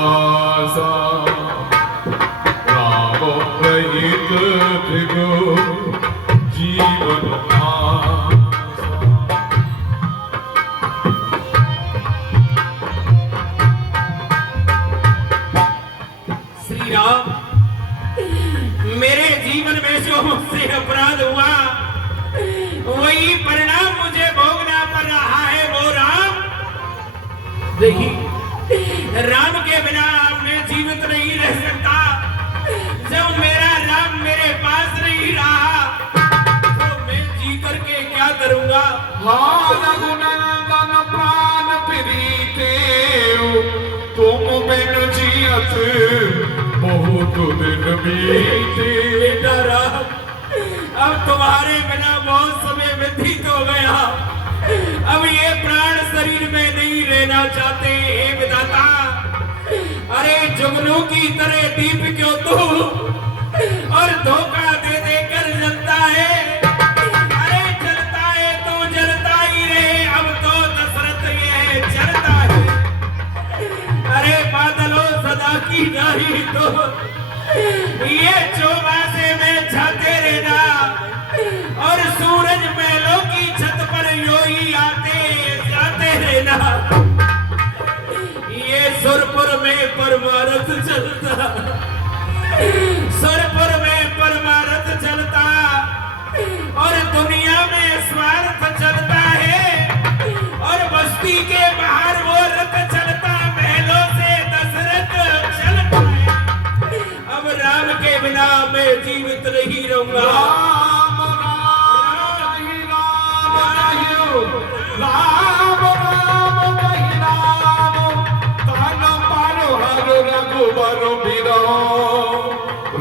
आसा राम रहित भृगु जीवन श्री राम, मेरे जीवन में जो मुझसे अपराध हुआ वही परिणाम मुझे भोगना पड़ रहा है। वो राम, देखिए राम के बिना मैं जीवित नहीं रह सकता। जब मेरा राम मेरे पास नहीं रहा तो मैं जी करके क्या करूंगा। हाँ रघुनंदन प्राण प्रीते तुम बिन जियत बहुत दिन बीते। बेटा राम, अब तुम्हारे बिना बहुत समय व्यतीत हो गया। अब ये प्राण शरीर में नहीं रहना चाहते। हे विधाता, अरे जुगनू की तरह दीप क्यों तू और धोखा दे देकर जलता है। अरे जलता है तो जलता ही रहे, अब तो दशरथ ये जलता है। अरे बादलों सदा की गाही तो ये चौबासे में छाते रहना और सूरज महलों की छत पर यो ही आते जाते रहना। ये सुरपुर में परमारथ चलता, सुरपुर में परमारथ चलता और दुनिया में स्वार्थ चलता है और बस्ती के बाहर वो रथ चलता, महलों से दशरथ चलता है। अब राम के बिना मैं जीवित नहीं रहूंगा।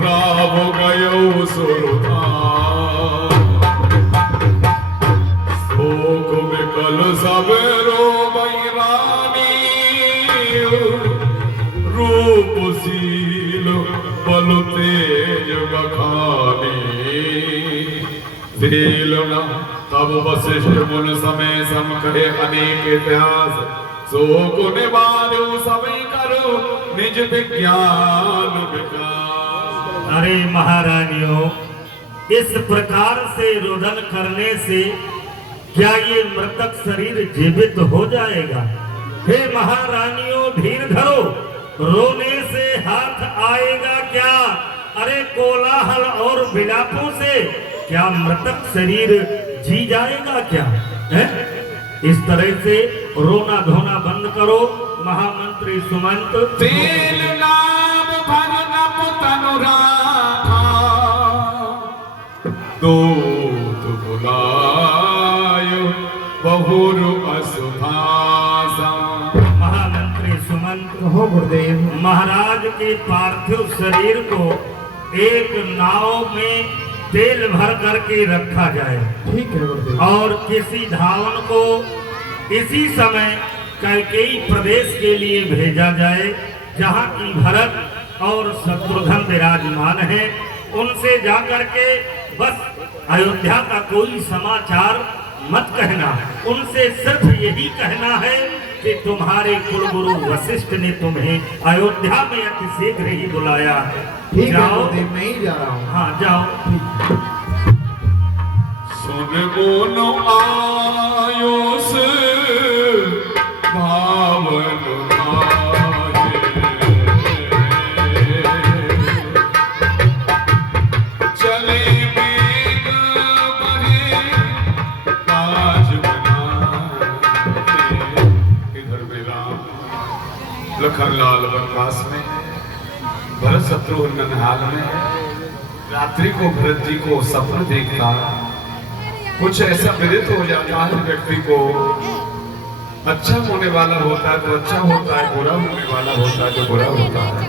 राम गयो सुरता शोक विकल सवेरो मैरानी रूपशील बल तेज बखानी। दिलना तब वशिष्ठ मुन समय सम कहे अनेक इतिहास सो को निवारो समय करो निज विज्ञान विकास। अरे महारानियों, इस प्रकार से रोदन करने से क्या ये मृतक शरीर जीवित हो जाएगा? हे महारानियों, धीर धरो, रोने से हाथ आएगा क्या? अरे कोलाहल और विलापों से क्या मृतक शरीर जी जाएगा क्या? है? इस तरह से रोना धोना बंद करो। महामंत्री सुमंत तेल नाम भरना पुतनु राखा दूत बुलायो बहुरु असुभासा। महामंत्री सुमंत हो गुरुदेव। महाराज के पार्थिव शरीर को एक नाव में तेल भर करके रखा जाए। ठीक है गुरुदेव। और किसी धावन को इसी समय कैकेयी प्रदेश के लिए भेजा जाए जहाँ की भरत और शत्रुघ्न विराजमान है। उनसे जाकर के बस अयोध्या का कोई समाचार मत कहना, उनसे सिर्फ यही कहना है कि तुम्हारे कुलगुरु वशिष्ठ ने तुम्हें अयोध्या में अतिशीघ्र ही बुलाया है। ठीक है जाओ। गुरुदेव, मैं ही जा रहा हूँ। हाँ जाओ। सुन मोनो आयोस भावन माहे चले मेघ बहे काज बनाते। इधर में राम लखन लाल वनवास में, भरत शत्रुघ्न नहाल में। रात्रि को भरत जी को सपन देखता, कुछ ऐसा विदित हो जाता है व्यक्ति को। अच्छा होने वाला होता है तो अच्छा होता है, बुरा होने वाला होता है तो बुरा होता है।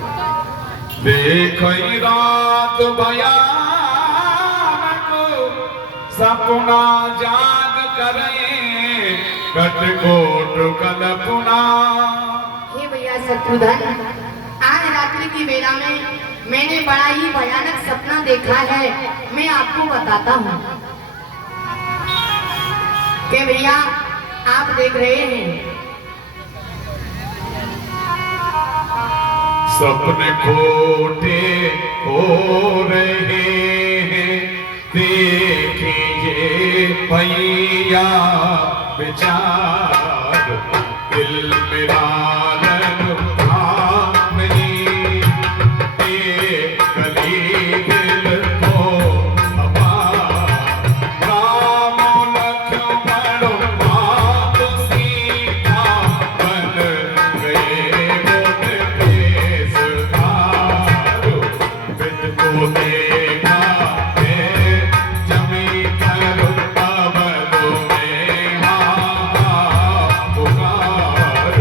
देखई रात भयानक सपना जाग करे कटकोट कल्पना। हे भैया शत्रुघ्न, आज रात्रि की बेला में मैंने बड़ा ही भयानक सपना देखा है। मैं आपको बताता हूँ कि भैया आप देख रहे हैं सपने खोटे हो रहे हैं, देखिए भैया बेचार, दिल मेरा रंगा नहीं, एक गली दिल को हमार, राम लक्ष्मण बात सीता बन गए उनके सरदार, बिद को देखा है जमी कर अवधों में पुकार,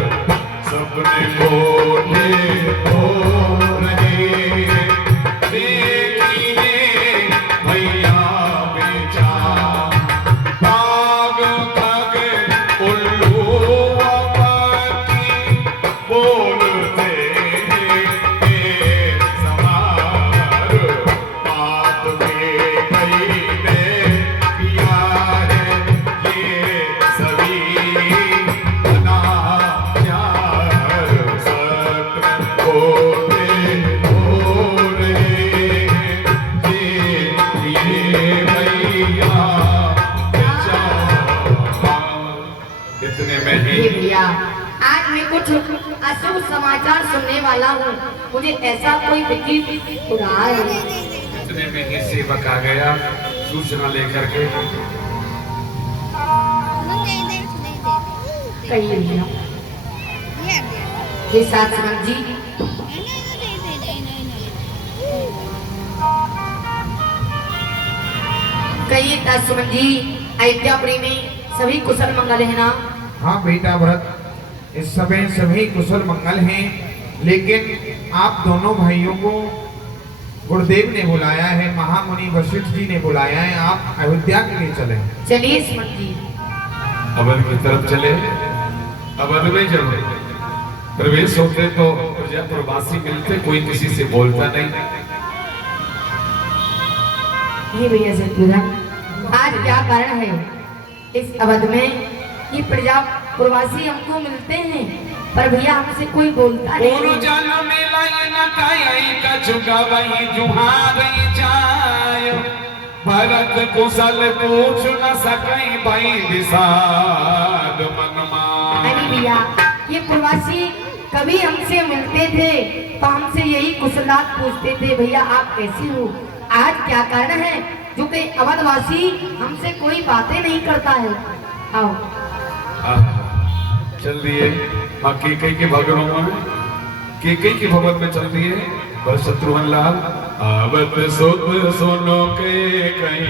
सपने खोटे हो रहे हैं, देखिए भैया बेचार, भाग भाग उल्लू की बोलते हैं समार, बात में कई ने किया है ये सभी अनाचार, सपने खोटे हो रहे हैं, देखिए भैया इतने में ही हे भैया, आज मैं कुछ अशुभ समाचार सुनने वाला हूँ, मुझे ऐसा कोई विकिट हो रहा है। इतने में ही सेवक आ गया सूचना लेकर के। कहिए भैया। हे सासमान जी, कहिए सासमान जी, अयोध्यापुरी में सभी कुशल मंगल है ना? हाँ बेटा भरत, इस समय सभी कुशल मंगल हैं, लेकिन आप दोनों भाइयों को गुरुदेव ने बुलाया है, महामुनि वशिष्ठ जी ने बुलाया है, आप अयोध्या के लिए चले। चलिए सुमन जी। अवध की तरफ चले। अवध में जब प्रवेश होते तो प्रजा प्रवासी मिलते, कोई किसी से बोलता नहीं। हे भैया शत्रुघ्न, आज क्या कारण है इस अवध में ये प्रजा प्रवासी हमको मिलते हैं, पर भैया हमसे कोई बोलता नहीं। भरत कुशल पूछ न सके भाई विषाद मनमा। अरे भैया, ये प्रवासी कभी हमसे मिलते थे तो हमसे यही कुशलात पूछते थे, भैया आप कैसे हो। आज क्या कारण है जो कि अवधवासी हमसे कोई बातें नहीं करता है। आओ। चल दिए केकई के भवनों में, केकई के भवन में चल दिए। बस शत्रुघ्न लाल आवत सुत सुनो के कहीं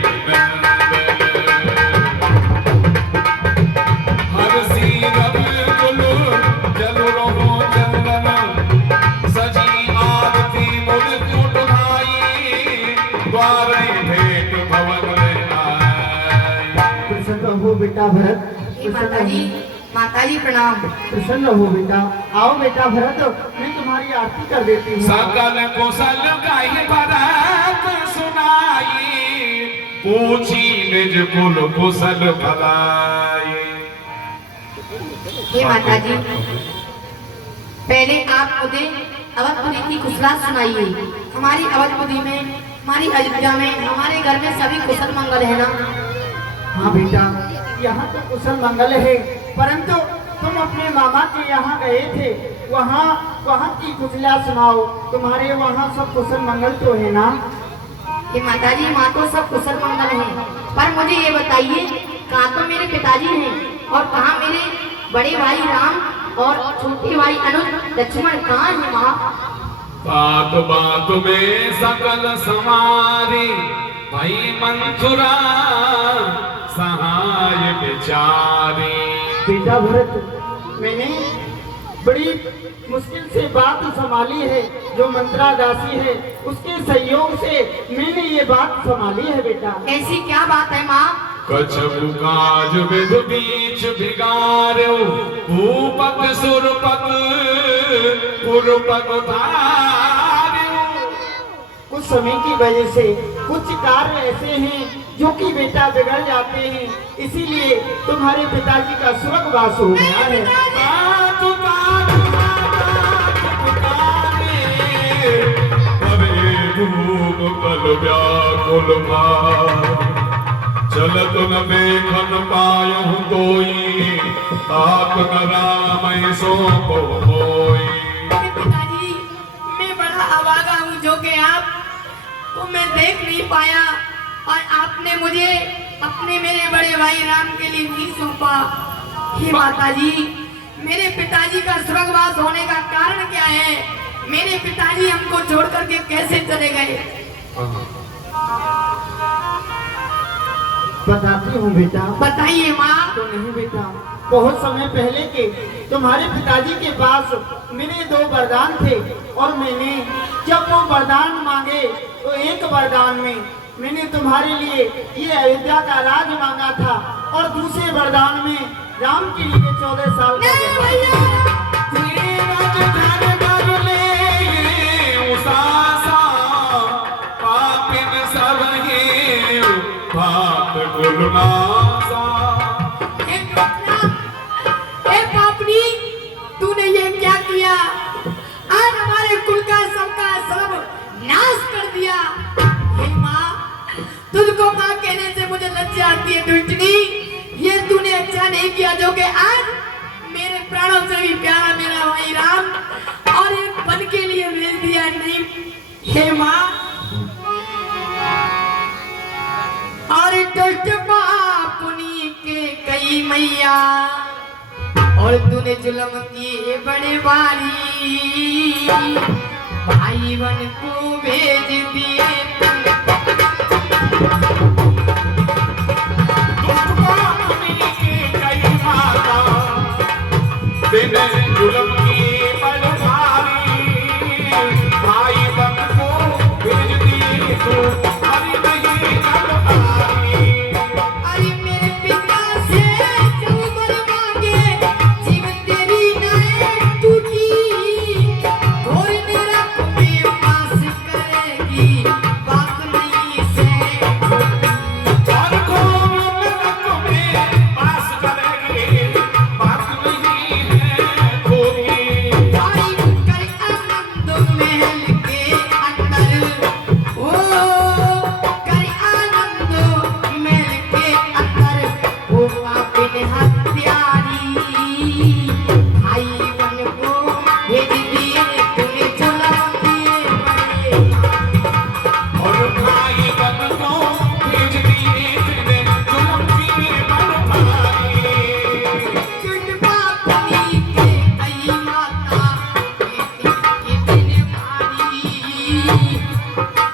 हर सी रब गुलु जल रहो चंदन, सजी आरती मुद कुट भाई, द्वारे भेंट भवन में आई। प्रसन्न हो बेटा भरत, माताजी प्रणाम। प्रसन्न हो बेटा, आओ बेटा भरत, मैं तुम्हारी आरती कर देती हूँ। सकल कुशल गाई भरत सुनाई, पूछी निज कुल कुशल भलाई। हे माताजी, पहले आप मुझे अवधपुरी की कुशलात सुनाइए। हमारी अवधपुरी में, हमारी अयोध्या में, हमारे घर में सभी कुशल मंगल है ना? हाँ बेटा, यहाँ तो कुशल मंगल है, परंतु तुम अपने मामा के यहाँ गए थे, वहाँ की कुशला सुनाओ। तुम्हारे वहाँ सब कुशल मंगल तो है ना? ये माताजी, माँ तो सब कुशल मंगल है, पर मुझे ये बताइए कहाँ तो मेरे पिताजी हैं और कहाँ मेरे बड़े भाई राम और छोटे भाई अनुज लक्ष्मण कहाँ है माँ? बात बात में सकल समारी, भाई मंथुरा सहाय बेचारी। बेटा भरत, मैंने बड़ी मुश्किल से बात संभाली है, जो मंत्रा दासी है उसके सहयोग से मैंने ये बात संभाली है बेटा। ऐसी क्या बात है माँ? कछबु काज विध बीच बिगाड़ो, भूपत सुरपत पुरपत धार्यो। कुछ समय की वजह से कुछ कार्य ऐसे हैं जो कि बेटा बिगड़ जाते हैं, इसीलिए तुम्हारे पिताजी का स्वर्गवास हो गया है। बात बात बात पुकारे, कुल भाई चलत न देखन पायहु कोई तात न राम सो को होई। मेरे पिताजी, मैं बड़ा अभागा हूँ जो कि आप को मैं देख नहीं पाया और आपने मुझे अपने मेरे बड़े भाई राम के लिए नहीं सौंपा। हे माताजी, मेरे पिताजी का स्वर्गवास होने का कारण क्या है? मेरे पिताजी हमको छोड़ करके कैसे चले गए? बताती हूँ बेटा। बताइए माँ। तो नहीं बेटा, बहुत समय पहले के तुम्हारे पिताजी के पास मेरे 2 वरदान थे और मैंने जब वो वरदान मांगे तो एक वरदान में मैंने तुम्हारे लिए ये अयोध्या का राज मांगा था और दूसरे वरदान में राम के लिए 14 साल का नहीं वरदान। भैया, ए पापनी, तूने ये क्या किया? आज हमारे कुल का सबका सब नाश कर दिया। हे माँ, तुझको माँ कहने से मुझे लज्जा आती है दुष्टनी। ये तूने अच्छा नहीं किया जो कि आज मेरे प्राणों से भी प्यारा मेरा भाई राम और एक पल के लिए भेज दिया नहीं। हे माँ, और दुष्ट पापनी के कई मैया और तूने जुल्म किए बड़े भारी, भाई बन को भेज दिए जुलम की बड़ भारी भाई बन को भेज दिए तू हरि नहीं नरहारी। अरे मेरे पिता से जबर मांगे जीवन तेरी नाय टूटी, घोर नरक में वास करेगी बात नहीं से और घोर नरक में वास करेगी बात नहीं है खोगी। भाई कर आनंद महल के अंदर, ओ कर आनंद महल के अंदर वो अपने हत्यारी, भाई बन को भेज दिए तूने जुल्म किए बड़े। और भाई बन को भेज दिए तेरे जुलम की बड़ भारी। दुष्ट पापनी के कई माता बेटी के दिन मारी,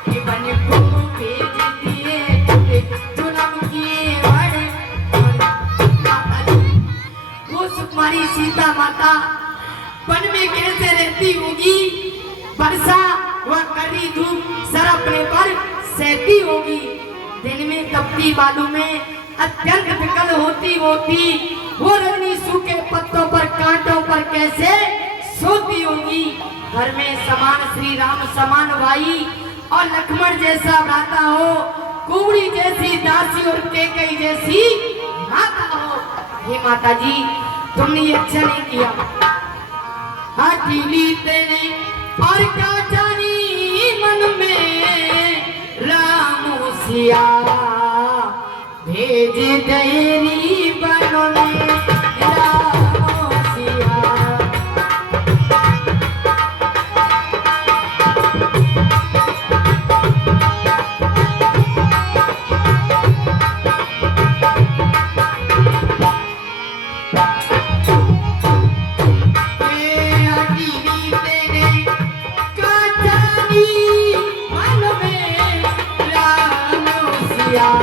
कि बन को भेज दिए तूने जुल्म किए बड़े। माता जी, वो सुकुमारी सीता माता वन में कैसे रहती होगी? वर्षा व कड़ी धूप सर अपने पर सहती होगी, दिन में तपती बालू में अत्यंत विकल होती वो रजनी सूखे पत्तों पर कांटों पर कैसे सोती होगी। घर में समान श्री राम समान भाई और लक्ष्मण जैसा भ्राता हो, कुबड़ी जैसी दासी और कैकेयी जैसी माता हो। हे माता जी, तुमने ये अच्छा नहीं किया। हथेली तेरे और क्या जानी मन में राम सिया भेज देरी बनो में राम सिया। Yeah.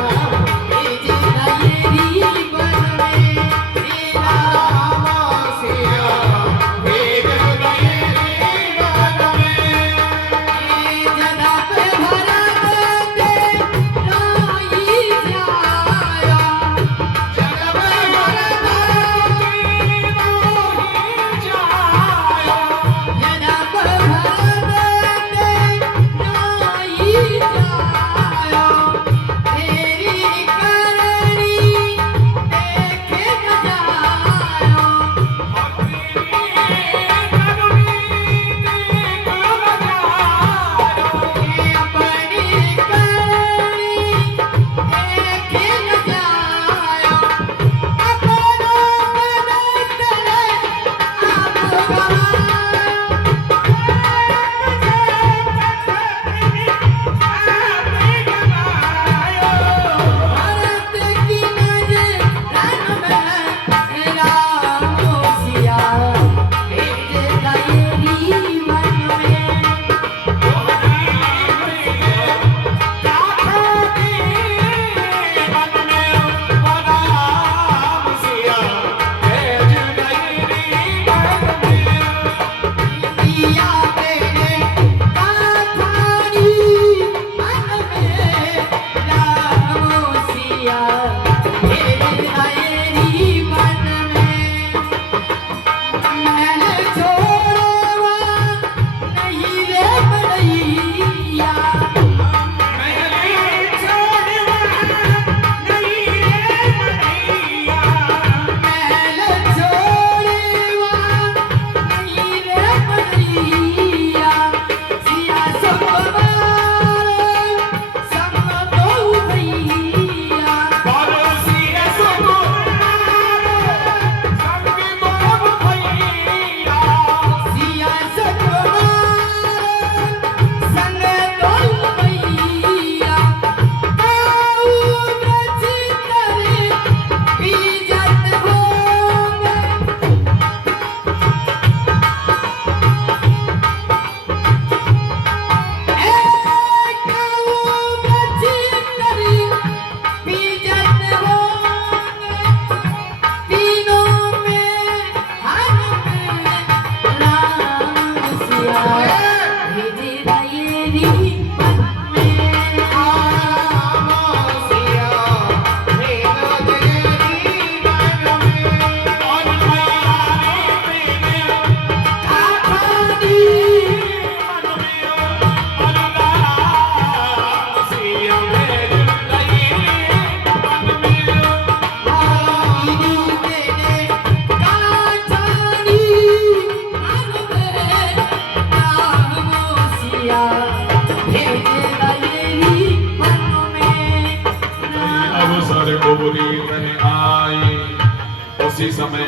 उसी समय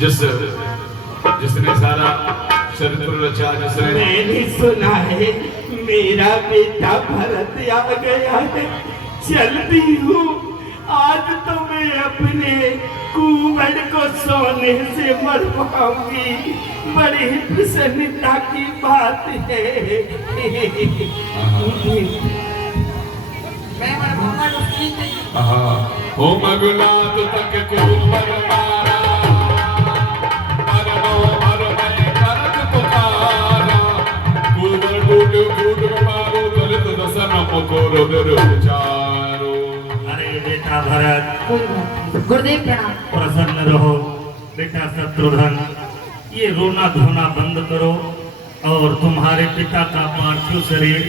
जिसने सारा चरित्र रचा, जिसने मैंने सुना है मेरा बेटा भरत आ गया है, चलती हूँ। आज तो मैं अपने कुंवर को सोने से मरवाऊंगी, बड़ी प्रसन्नता की बात है। हो मगुनाथ तक कुंवर मारा, मरनो मर मैं करत पुकारा, कुंवर टूट फूट मारो दलित दसन मुकोरो दर उचारो। अरे बेटा भरत, गुरुदेव प्रणाम। प्रसन्न रहो बेटा शत्रुघ्न, ये रोना धोना बंद करो और तुम्हारे पिता का पार्थिव शरीर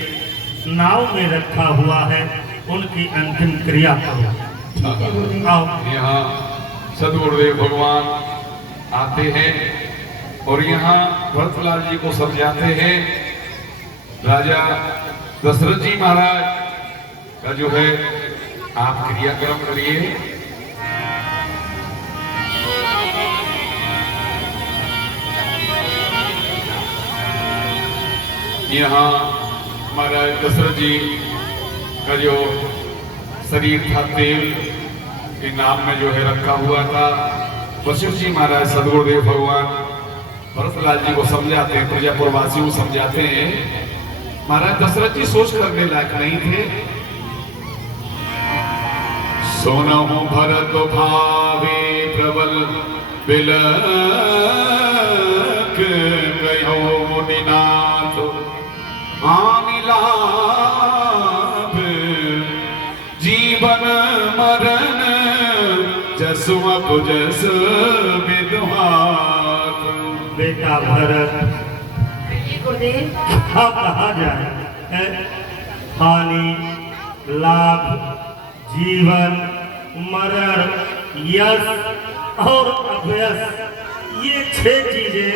नाव में रखा हुआ है, उनकी अंतिम क्रिया करो। आओ। यहाँ सदगुरुदेव भगवान आते हैं और यहाँ भरतलाल जी को समझाते हैं। राजा दशरथ जी महाराज का जो है आप क्रियाक्रम करिए। यहाँ महाराज दशरथ जी का जो शरीर था तेल के नाम में जो है रखा हुआ था। वशिष्ठ जी महाराज सदगुरुदेव भगवान भरतलाल जी को समझाते हैं, प्रजापुरवासी को समझाते हैं। महाराज दशरथ जी सोच करने लायक नहीं थे। सोनहु भरत भावे प्रबल बिलक गयो मुनिनाथ आमिलाभ जीवन मरण जसुअप जस विद्वात। बेटा भरत, गुरुदेव अब कहा जाए हानि, लाभ, जीवन, मरण, यश और अपयश, ये 6 चीजें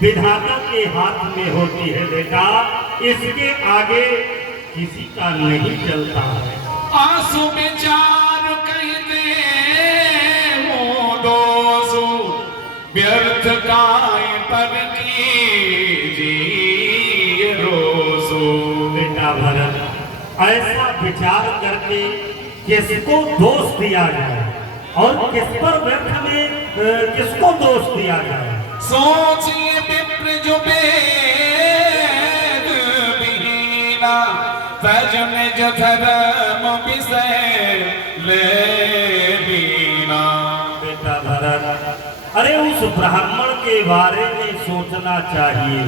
विधाता के हाथ में होती है बेटा, इसके आगे किसी का नहीं चलता है। आंसू विचार कहते हो दोसो व्यर्थ व्यर्थ काय पर कीजिए रोसो। बेटा भरत, ऐसा विचार करके किसको दोष दिया जाए और किस पर व्यर्थ में किसको दोष दिया जाए। सोचिए विप्र जो वेद विहीना, तज निज धर्म विषय ले बीना। बेटा भरत, अरे उस ब्राह्मण के बारे में सोचना चाहिए।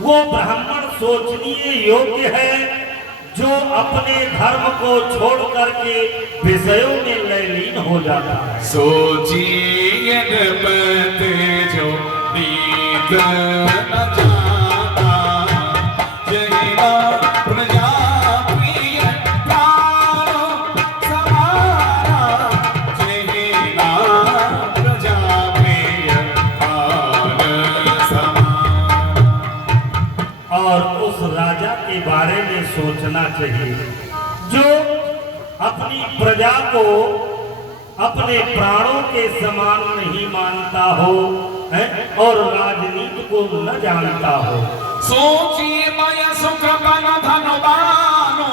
वो ब्राह्मण सोचनीय योग्य है जो अपने धर्म को छोड़ करके विषयों में लयलीन हो जाता है। सोचिए नृपति जो नीत न जाता, जहिना प्रजा प्रिय प्राणो समाना, जहिना प्रजा प्रिय प्राण समाना। और उस राजा के बारे में सोचना चाहिए जो अपनी प्रजा को अपने प्राणों के समान नहीं मानता हो है? और राजनीति को न जानता हो। सोचिए मय सुख बन धनवानो,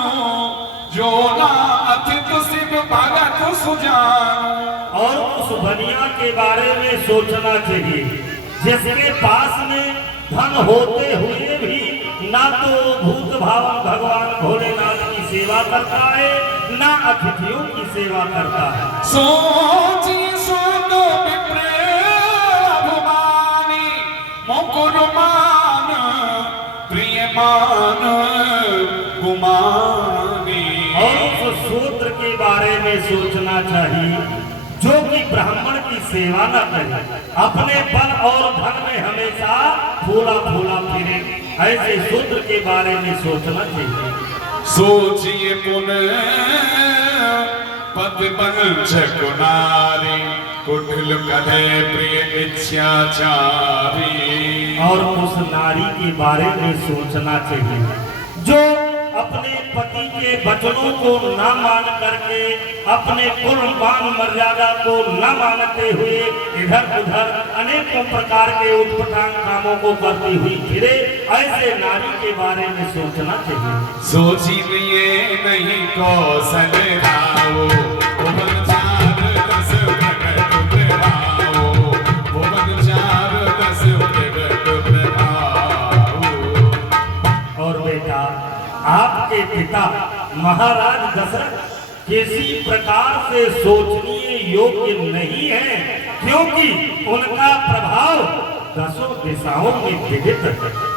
जो ना अथित शिव भगत सुजानो। और उस बनिया के बारे में सोचना चाहिए जिसके पास में धन होते हुए भी ना तो भूत भावन भगवान भोलेनाथ की सेवा करता है, ना अतिथियों की सेवा करता है। सोचिए सुनो विप्र अभिमानी, मुकुर मान प्रियमान गुमानी। और उस शूद्र के बारे में सोचना चाहिए जो कि ब्राह्मण की सेवा न करे, अपने बल और धन में हमेशा फूला फूला फिरे। ऐसे शूद्र के बारे में सोचना चाहिए। सोचिए पुनः पति वंशक नारी, कुटिल कहे प्रिय इच्छाचारी। और उस नारी के बारे में सोचना चाहिए जो अपने पति के वचनों को न मान करके अपने कुल मान मर्यादा को न मानते हुए इधर उधर अनेकों प्रकार के उटपटांग कामों को करती हुई फिरे। ऐसे नारी के बारे में सोचना चाहिए। सोची लिए नहीं कौशल राओ, भुवन चार दस प्रगट प्रभाओ, भुवन चार दस प्रगट प्रभाओ। और बेटा, आपके पिता महाराज दशरथ किसी प्रकार से सोचनीय योग्य नहीं है, क्योंकि उनका प्रभाव दसों दिशाओं में विदित है।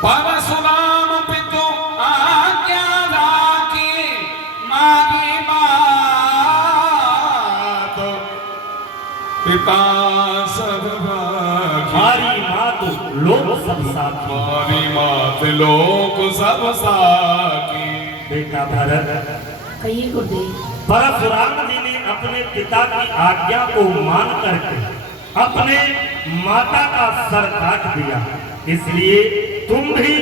परशुराम पितु आज्ञा राखी, मारी मात पिता सब राखी। हमारी मात लोक सब साथी। मारी मात लोक सब साखी। बेटा भरत, कहिए गुरुदेव। परशुराम जी ने अपने पिता की आज्ञा को मान करके अपने माता का सर काट दिया, इसलिए तुम भी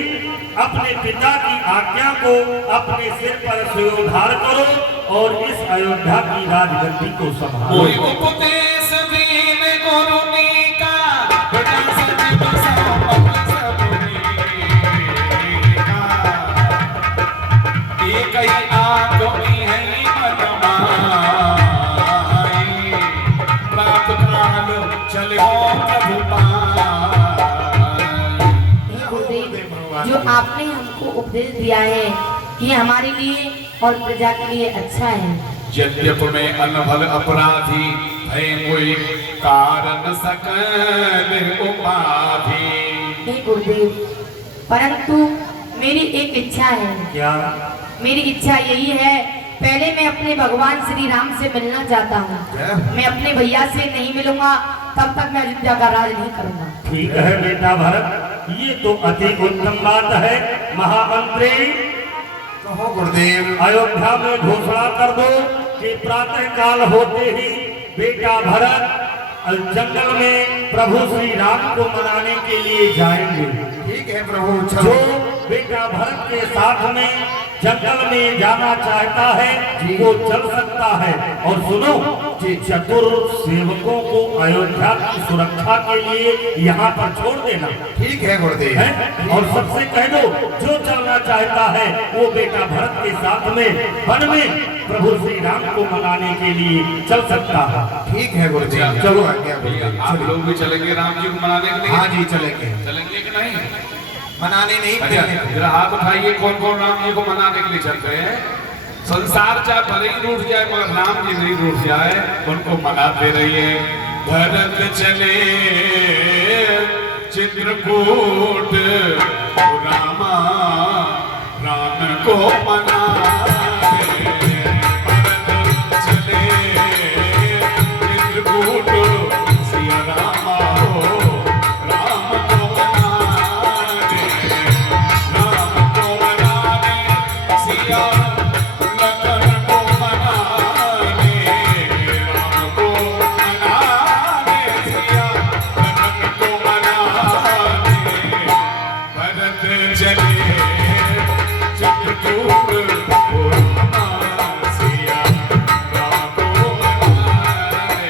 अपने पिता की आज्ञा को अपने सिर पर स्वीकार करो और इस अयोध्या की राजगद्दी को संभालो। कोई उपदेश दीन गुरु नी का, बेटा सचिव संपन्न सबनी का। एक ही आत्मी है मन माई, प्रात काल चलो प्रभु पाई। हे गुरुदेव, जो आपने हमको उपदेश दिया है ये हमारे लिए और प्रजा के लिए अच्छा है। यद्यप में अनभल अपराधी है, कोई कारण सकल उपाधि। हे गुरुदेव, परंतु मेरी एक इच्छा है। क्या? मेरी इच्छा यही है, पहले मैं अपने भगवान श्री राम से मिलना चाहता हूँ। मैं अपने भैया से नहीं मिलूंगा तब तक मैं अयोध्या का राज नहीं करूंगा। ठीक है बेटा भरत, ये तो अति उत्तम बात है। महामंत्री, कहो गुरुदेव। अयोध्या में घोषणा कर दो कि प्रातः काल होते ही बेटा भरत जंगल में प्रभु श्री राम को मनाने के लिए जाएंगे। ठीक है प्रभु, जो चलो। बेटा भरत के साथ में जंगल में जाना चाहता है वो चल सकता है। और सुनो, चतुर सेवकों को अयोध्या की सुरक्षा के लिए यहाँ पर छोड़ देना, ठीक है गुरुदेव। है? और सबसे कह दो जो चलना चाहता है वो बेटा भरत के साथ में वन में प्रभु श्री राम को मनाने के लिए चल सकता है। ठीक है गुरुदेव, चलो। आज्ञा गुरुदेव। आप लोग भी चलेंगे राम जी को मनाने के लिए? हाँ जी चलेंगे। चलेंगे कि नहीं? मनाने नहीं, अच्छा, फिरने को। जरा हाथ उठाइए, कौन कौन राम जी को मनाने के लिए चलते हैं? संसार चाहे भले ही रूठ जाए मगर राम जी नहीं रूठ जाए, उनको मनाते रहिए। भरत चले चित्रकूट, रामा राम को मनाए। भरत चले चित्रकूट, सिया रामा हो राम को मनाए। राम को मनाने सिया लखन को मनाने। राम को मनाने सिया लखन को मनाने। भरत चले चित्रकूट, रामा सिया राम को मनाए।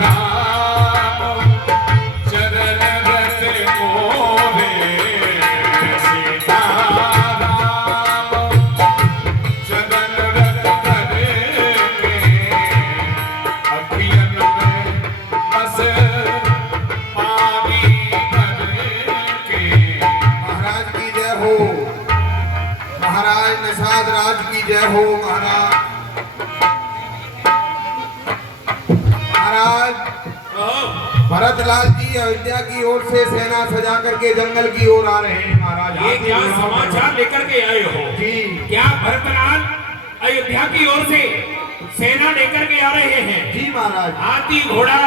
सीताराम चरण रत मोरे। सीताराम चरण रत धरे के। अखियन में बस पानी भरे के। महाराज की जय हो, महाराज निषाद राज की जय हो। महाराज महाराज भरतलाल जी अयोध्या की ओर से सेना सजा करके जंगल की ओर आ रहे हैं। महाराज ये क्या समाचार लेकर के आए हो? जी क्या भरतलाल अयोध्या की ओर से सेना लेकर के आ रहे हैं? जी महाराज। हाथी घोड़ा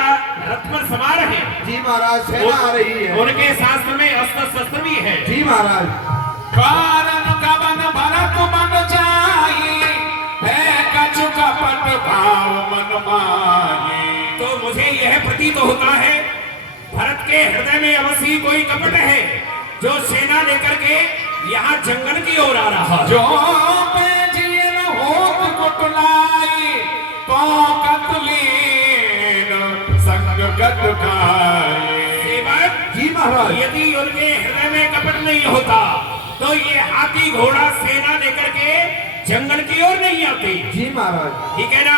रथ पर सवार है। जी महाराज, सेना आ रही है। उनके शास्त्र में अस्त्र शस्त्र भी है। जी महाराज। कारण कवन भरत मन जाई, है कछु कपट भाव मन माही। तो मुझे यह प्रतीत होता है भरत के हृदय में अवश्य कोई कपट है जो सेना लेकर के यहाँ जंगल की ओर आ रहा है। जो बेजिन होत कुटलाई, तो कतलीन संग गत खाए। सेवक, जी महाराज। यदि उनके हृदय में कपट नहीं होता तो ये हाथी घोड़ा सेना लेकर के जंगल की ओर नहीं आते। जी महाराज। ठीक है ना?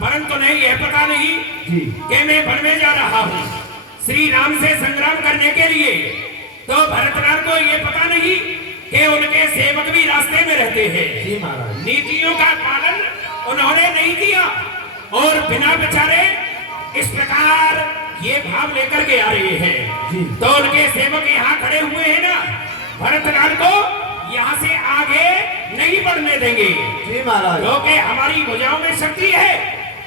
परंतु नहीं, यह पता नहीं जी कि मैं वन में जा रहा हूँ श्री राम से संग्राम करने के लिए। तो भरतलाल को यह पता नहीं कि उनके सेवक भी रास्ते में रहते हैं। जी महाराज। नीतियों का पालन उन्होंने नहीं किया और बिना बेचारे इस प्रकार ये भाव लेकर के आ रहे हैं। जी। तो उनके सेवक यहाँ खड़े हुए हैं ना, भरतलाल को यहाँ से आगे नहीं बढ़ने देंगे। जी महाराज। क्योंकि हमारी भुजाओं में शक्ति है।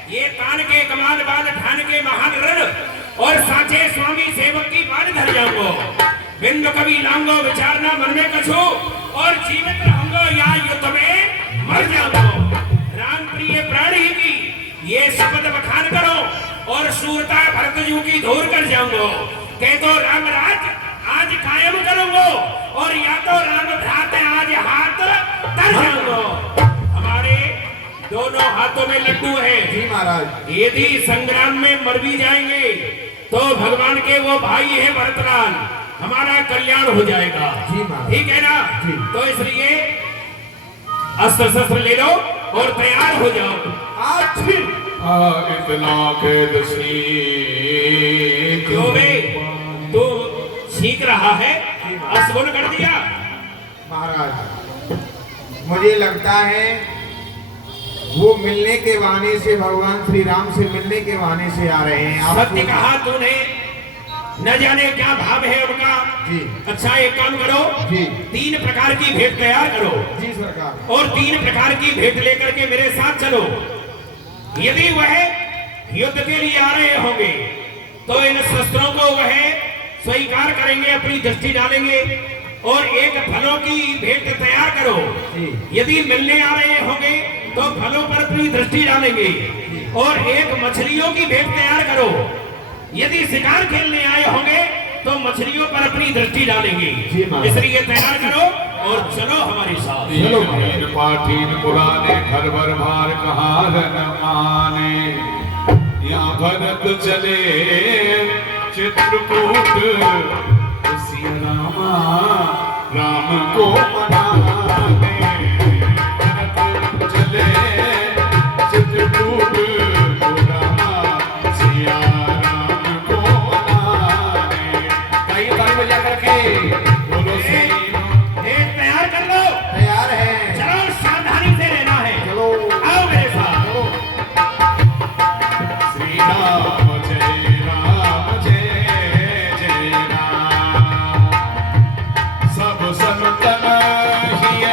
ये तान के कमान बाल ठान के महान रण और साचे स्वामी सेवक की बात धर जाऊंगो। बिंदु कभी लाऊंगो विचारना मन में कछो, और जीवित रहूंगो या युद्ध में मर जाऊंगो। राम प्रिय प्राण ही की ये शब्द बखान करो और शूरता भरतजू की दूर कर जाऊंगो। कह तो राम राज आज कायम करूंगो और या तो राम भ्रात आज हाथ तर जाऊंगो। हमारे दोनों हाथों में लड्डू है। जी महाराज। यदि संग्राम में मर भी जाएंगे तो भगवान के वो भाई है भरतलाल, हमारा कल्याण हो जाएगा। जी महाराज। ठीक है ना? जी। तो इसलिए अस्त्र शस्त्र ले लो और तैयार हो जाओ। आज फिर इतना खेद सी क्यों बे? तू सीख रहा है? असगुन कर दिया। महाराज मुझे लगता है वो मिलने के बहाने से, भगवान श्री राम से मिलने के बहाने से आ रहे हैं। सत्य कहा तूने, न जाने क्या भाव है उनका। जी अच्छा एक काम करो, जी 3 प्रकार की भेंट तैयार करो जी सरकार। और 3 प्रकार की भेंट लेकर के मेरे साथ चलो। यदि वह युद्ध के लिए आ रहे होंगे तो इन शस्त्रों को वह स्वीकार करेंगे, अपनी दृष्टि डालेंगे और एक फलों की भेंट तैयार करो। यदि मिलने आ रहे होंगे तो फलों पर अपनी दृष्टि डालेंगे और एक मछलियों की भेंट तैयार करो। यदि शिकार खेलने आए होंगे तो मछलियों पर अपनी दृष्टि डालेंगे। इसलिए तैयार करो और चलो हमारे साथ। वीर पाठीन पुराने घर भर भार कहाँ रन माने, यहाँ भरत चले चित्रकूट, सिया रामा राम को मनाने। भरत चले चित्रकूट, रामा सिया राम को मनाने। कई बार बजा करके बोलो तैयार कर लो। तैयार है। चलो सावधानी से रहना है। चलो आओ मेरे साथ। श्री राम जय जय राम, सब संतन हिय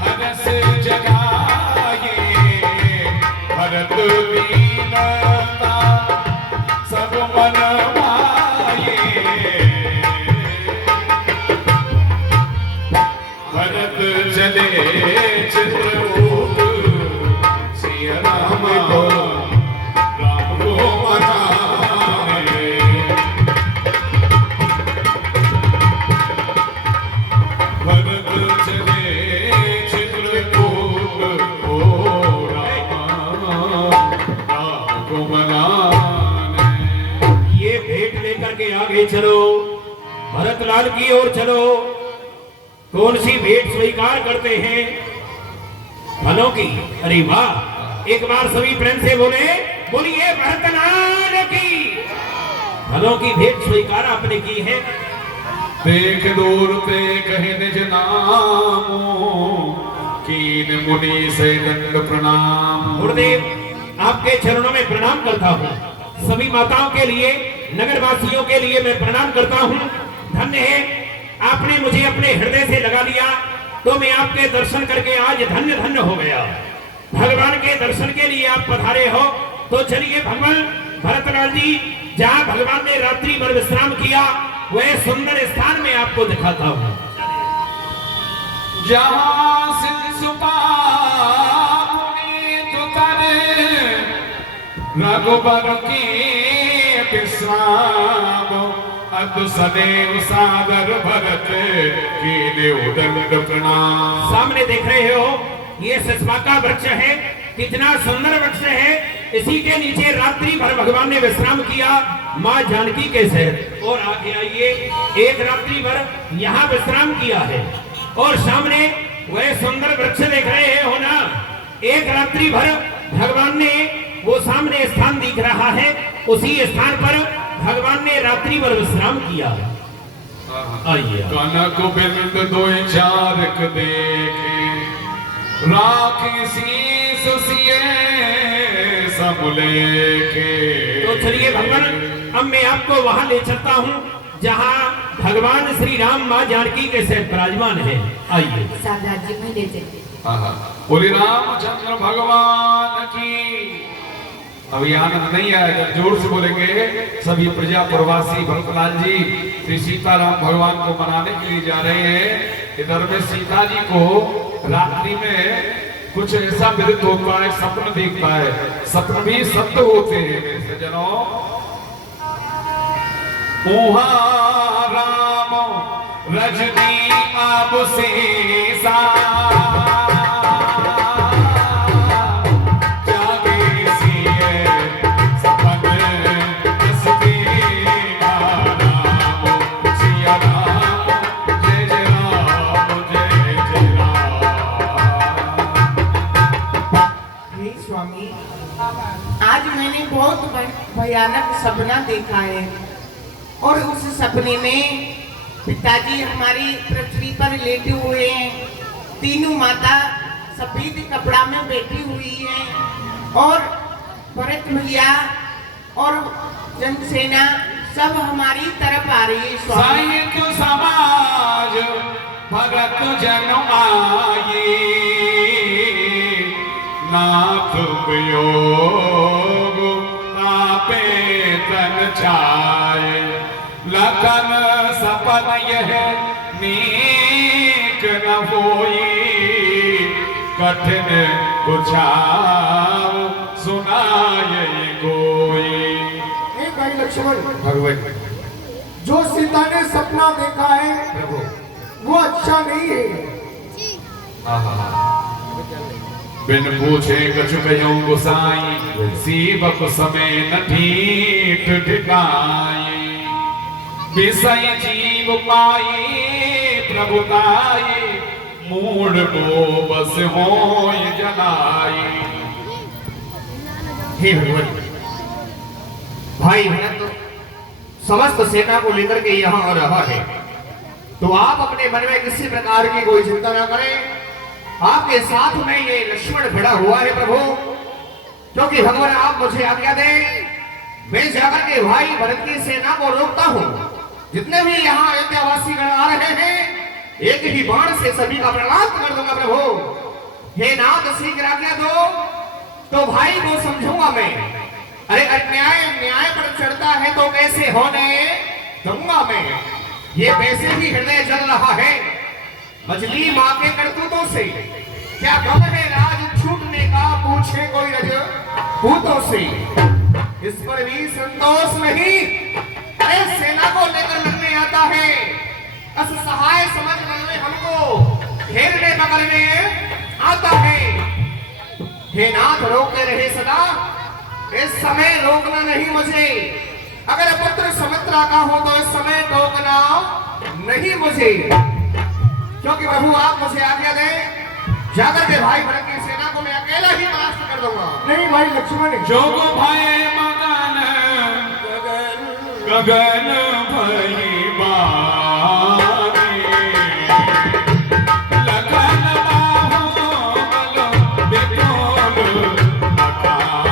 हरस जगाए, भरत दीनता सब मन माये। भरत चले चित्रकूट, सिया राम को मनाने। भरत चले चित्रकूट, राम को मनाने। ये भेंट लेकर के आगे चलो, भरतलाल की ओर चलो। कौन सी भेंट स्वीकार करते हैं? फलों की। अरे वाह, एक बार सभी प्रेम से बोलिए भरतलाल की। फलों की भेंट स्वीकार आपने की है। देख दूर पे कहे निज नामो, कीन मुनि से दंड प्रणाम। गुरुदेव, आपके चरणों में प्रणाम करता हूँ। सभी माताओं के लिए, नगर वासियों के लिए मैं प्रणाम करता हूँ। धन्य है, आपने मुझे अपने हृदय से लगा लिया तो मैं आपके दर्शन करके आज धन्य धन्य हो गया। भगवान के दर्शन के लिए आप पधारे हो तो चलिए भगवान भरतलाल जी, जहाँ भगवान ने रात्रि भर विश्राम किया वह सुंदर स्थान में आपको दिखाता हूँ। जहाँ सिद्ध सुपा पुनीत करे, रघुबर की विश्राम, अतु सदैव सादर भरत की देव दंड प्रणाम। सामने देख रहे हो, ये सिसवा का वृक्ष है। कितना सुंदर वृक्ष है। इसी के नीचे रात्रि भर भगवान ने विश्राम किया माँ जानकी के साथ। और आगे आइए, एक रात्रि भर यहाँ विश्राम किया है और सामने वह सुंदर वृक्ष देख रहे हो ना। एक रात्रि भर भगवान ने वो सामने स्थान दिख रहा है, उसी स्थान पर भगवान ने रात्रि भर विश्राम किया। आइए। कनक बिंद दो चारक देखे, राखी शीस सिए समलेखे। तो चलिए भगवान, अब मैं आपको वहां ले चलता हूँ जहाँ भगवान श्री राम माँ जानकी के साथ विराजमान है। आइए। साम्राज्य जी में ले चलिए। बोले रामचंद्र भगवान की। अभी आनंद नहीं आएगा, जोर से बोलेंगे सभी प्रजा प्रवासी। भरतलाल जी श्री सीताराम भगवान को मनाने के लिए जा रहे हैं। इधर में सीता जी को रात्रि में कुछ ऐसा विदित होता है, सपन दिखता है। सपन भी सत्य होते हैं मेरे सज्जनों। राम रजनी आप से आज मैंने बहुत भयानक सपना देखा है और उस सपने में पिताजी हमारी पृथ्वी पर लेटे हुए हैं, तीनों माता सफेद कपड़ा में बैठी हुई हैं और भरत भैया और जनसेना सब हमारी तरफ आ रही है। साहित्य समाज भरत जन आए, नाथ वियोग आपे तन छाए लखन सपन यह नीक न होई कठिन बुझाओ सुनाए कोई। हे भाई लक्ष्मण, भगवान जो सीता ने सपना देखा है प्रभु वो अच्छा नहीं है। बिन पूछे कछु कयो गुसाई सीवक समय न ठीठ ठिकाई विषय जीव पाई प्रभुताई मूड को बस होय जनाई। हे भगवान, भाई भरत समस्त सेना को लेकर के यहाँ आ रहा है, तो आप अपने मन में किसी प्रकार की कोई चिंता न करें। आपके साथ में ये लक्ष्मण खड़ा हुआ है प्रभु, क्योंकि भगवान आप मुझे आज्ञा दें, मैं जाकर के भाई भरत की सेना को रोकता हूँ। जितने भी यहाँ अयोध्यावासी गण आ रहे हैं एक ही बाण से सभी का प्रणाम कर दूंगा प्रभु। हे नाथ शीघ्र आज्ञा दो तो भाई को समझूंगा मैं। अरे अन्याय न्याय पर चढ़ता है तो कैसे होने दूंगा मैं। ये वैसे ही हृदय जल रहा है मछली माँ के करतूतों से। क्या गम है राज छूटने का पूछे कोई रज पूतों से। इस पर भी संतोष नहीं। अरे सेना को लेकर लड़ने आता है, अस सहाय समझ रहे हमको घेरने पकड़ने आता है। हे नाथ रोकते रहे सदा, इस समय रोकना नहीं मुझे। अगर पुत्र सुमित्रा का हो तो इस समय रोकना नहीं मुझे, क्योंकि प्रभु आप मुझे आज्ञा दें, जाकर के भाई भरत की सेना को मैं अकेला ही परास्त कर दूंगा। नहीं भाई लक्ष्मण, जोगो भय मगन गगन भई बानी लगन बाहुबल बिपुल अखानी।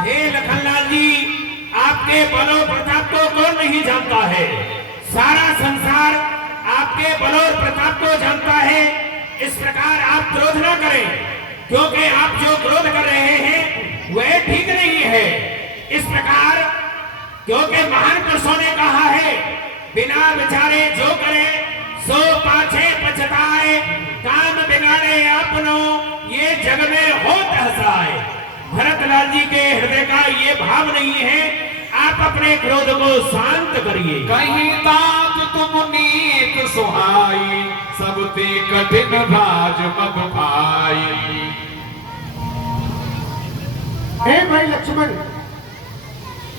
हे लखनलाल जी, आपके बलो प्रताप को कौन नहीं जानता है। सारा संसार आपके बल और प्रताप को जानता है। इस प्रकार आप क्रोध न करें, क्योंकि आप जो क्रोध कर रहे हैं वह ठीक नहीं है। इस प्रकार क्योंकि महान पुरुषों ने कहा है, बिना विचारे जो करे सो पाछे पछताए, काम बिगाड़े अपनो ये जग में होत हसाए। भरतलाल जी के हृदय का ये भाव नहीं है। आप अपने क्रोध को शांत करिए। कहीं तात तुम नीत सुहाई सब ते कठिन राज मग भाई। हे भाई लक्ष्मण,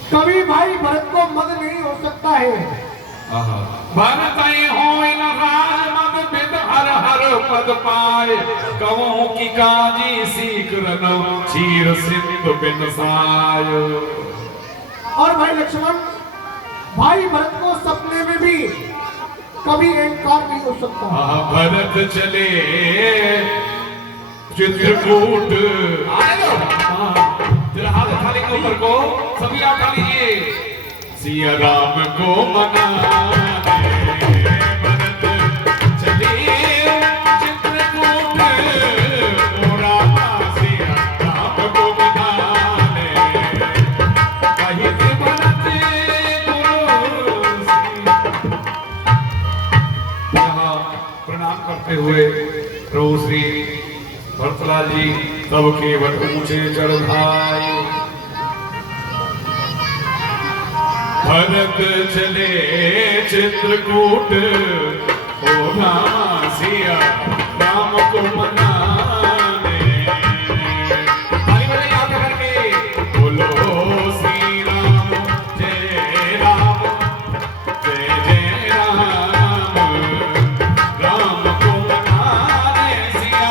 कभी भाई भरत को मद नहीं हो सकता है। भरत होय न राज मग बिद हर हर पद पाए। कहूं की काजी शीघ्र न क्षीर सिंधु बिन साय। और भाई लक्ष्मण, भाई भरत को सपने में भी कभी इनकार नहीं हो सकता। भरत चले चित्रकूट। तेरा हाथ उठा लेंगे ऊपर को, सभी आप उठा लीजिए। सिया राम को मनाने भरत चले चित्रकूट। ओ रामा सिया राम को मनाने कहीं से भरत गुरु यहाँ प्रणाम करते हुए प्रभु श्री भरतलाल जी सबके वट ऊंचे चढ़ भाई। भरत चले चित्रकूट ओ रामा सिया राम को मनाने। ताली बजाइए हाथ करके, बोलो श्री राम जय राम जय जय राम। राम को मनाने सिया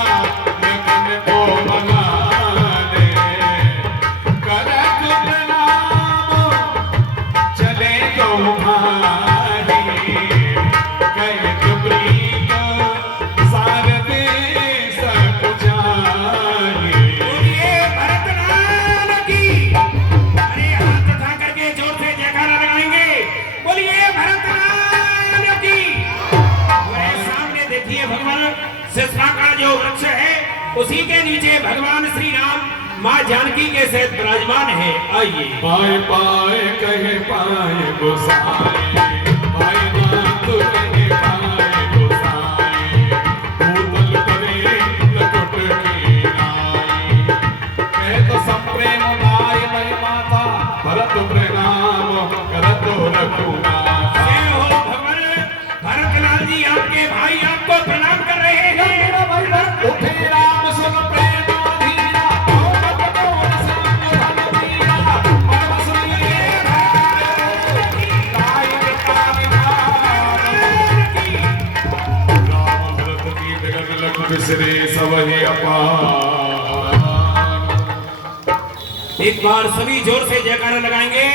लगन को मनाने। करत प्रणाम चले दो भाई। गए प्रीत सिसरा का जो वृक्ष है उसी के नीचे भगवान श्री राम माँ जानकी के सहित विराजमान है। आइए। पाए पाए कहे पाए गोसाई, पाए नाथ कहे पाए गोसाई, भूतल करे लकुट की नाई, कहे तो संप्रेम नाय मई माता, भरत प्रणाम करत रघुनाथ। जय हो भगवान भरतलाल जी, आपके भाई आपको प्रणाम कर रहे हैं। मेरा भाई भरत उठे राम सुन प्रेम धीरा, भगत कौन संग धन धीरा, परम सुनिए नायक का विधान। राम भरत की जगन लख बिसरे सबहि अपार। एक बार सभी जोर से जयकारा लगाएंगे।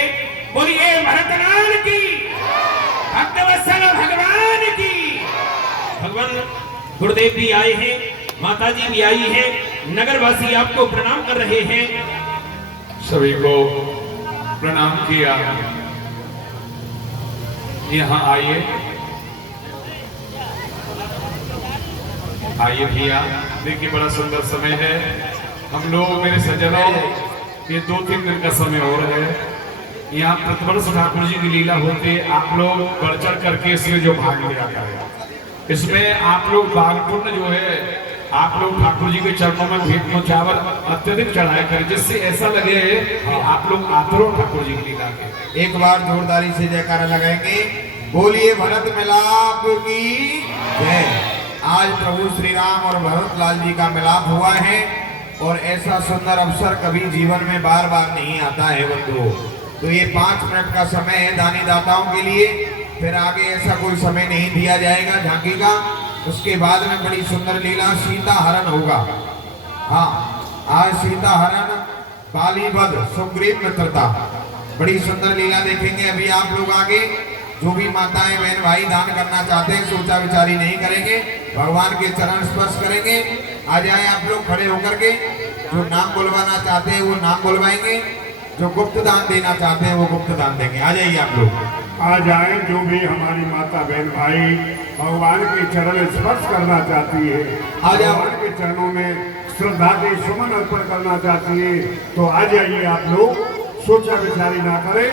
बोलिए भरतलाल की, भक्तवत्सल भगवान की। भगवान गुरुदेव भी आए हैं, माता जी भी आई है, नगरवासी आपको प्रणाम कर रहे हैं। सभी को प्रणाम किया। यहाँ आइए, आइए भैया। देखिए बड़ा सुंदर समय है। हम लोग मेरे सज्जनों, ये 2-3 दिन का समय हो रहा है। यहाँ प्रतिवर्ष ठाकुर जी की लीला होती है। आप लोग बढ़ चढ़ करके इसमें जो भाग लिया करें, इसमें आप लोग बागपुण्य जो है, आप लोग ठाकुर जी के चरणों में भेंट में चावल अत्यधिक चढ़ाया करें, जिससे ऐसा लगे कि आप लोग आतरो ठाकुर जी की लीला के। एक बार जोरदारी से जयकारा लगाएंगे। बोलिए भरत मिलाप की जय। आज प्रभु श्री राम और भरत लाल जी का मिलाप हुआ है और ऐसा सुंदर अवसर कभी जीवन में बार बार नहीं आता है बंधुओं। तो ये 5 मिनट का समय है दानी दाताओं के लिए, फिर आगे ऐसा कोई समय नहीं दिया जाएगा झांकी का। उसके बाद में बड़ी सुंदर लीला सीता हरण होगा। हाँ, आज सीता हरण, बाली वध, सुग्रीव मित्रता, बड़ी सुंदर लीला देखेंगे। अभी आप लोग आगे जो भी माताएं बहन भाई दान करना चाहते हैं, सोचा विचारी नहीं करेंगे, भगवान के चरण स्पर्श करेंगे। आ जाए आप लोग खड़े होकर के। जो नाम बुलवाना चाहते हैं वो नाम बुलवाएंगे, जो गुप्त दान देना चाहते हैं वो गुप्त दान देंगे। आ जाइए आप लोग। आ जाए। जो भी हमारी माता बहन भाई भगवान के चरण स्पर्श करना चाहती है, आ जाओ। भगवान के चरणों में श्रद्धा के सुमन अर्पण करना चाहती है, तो आ जाइए आप लोग, सोचा विचारी ना करें।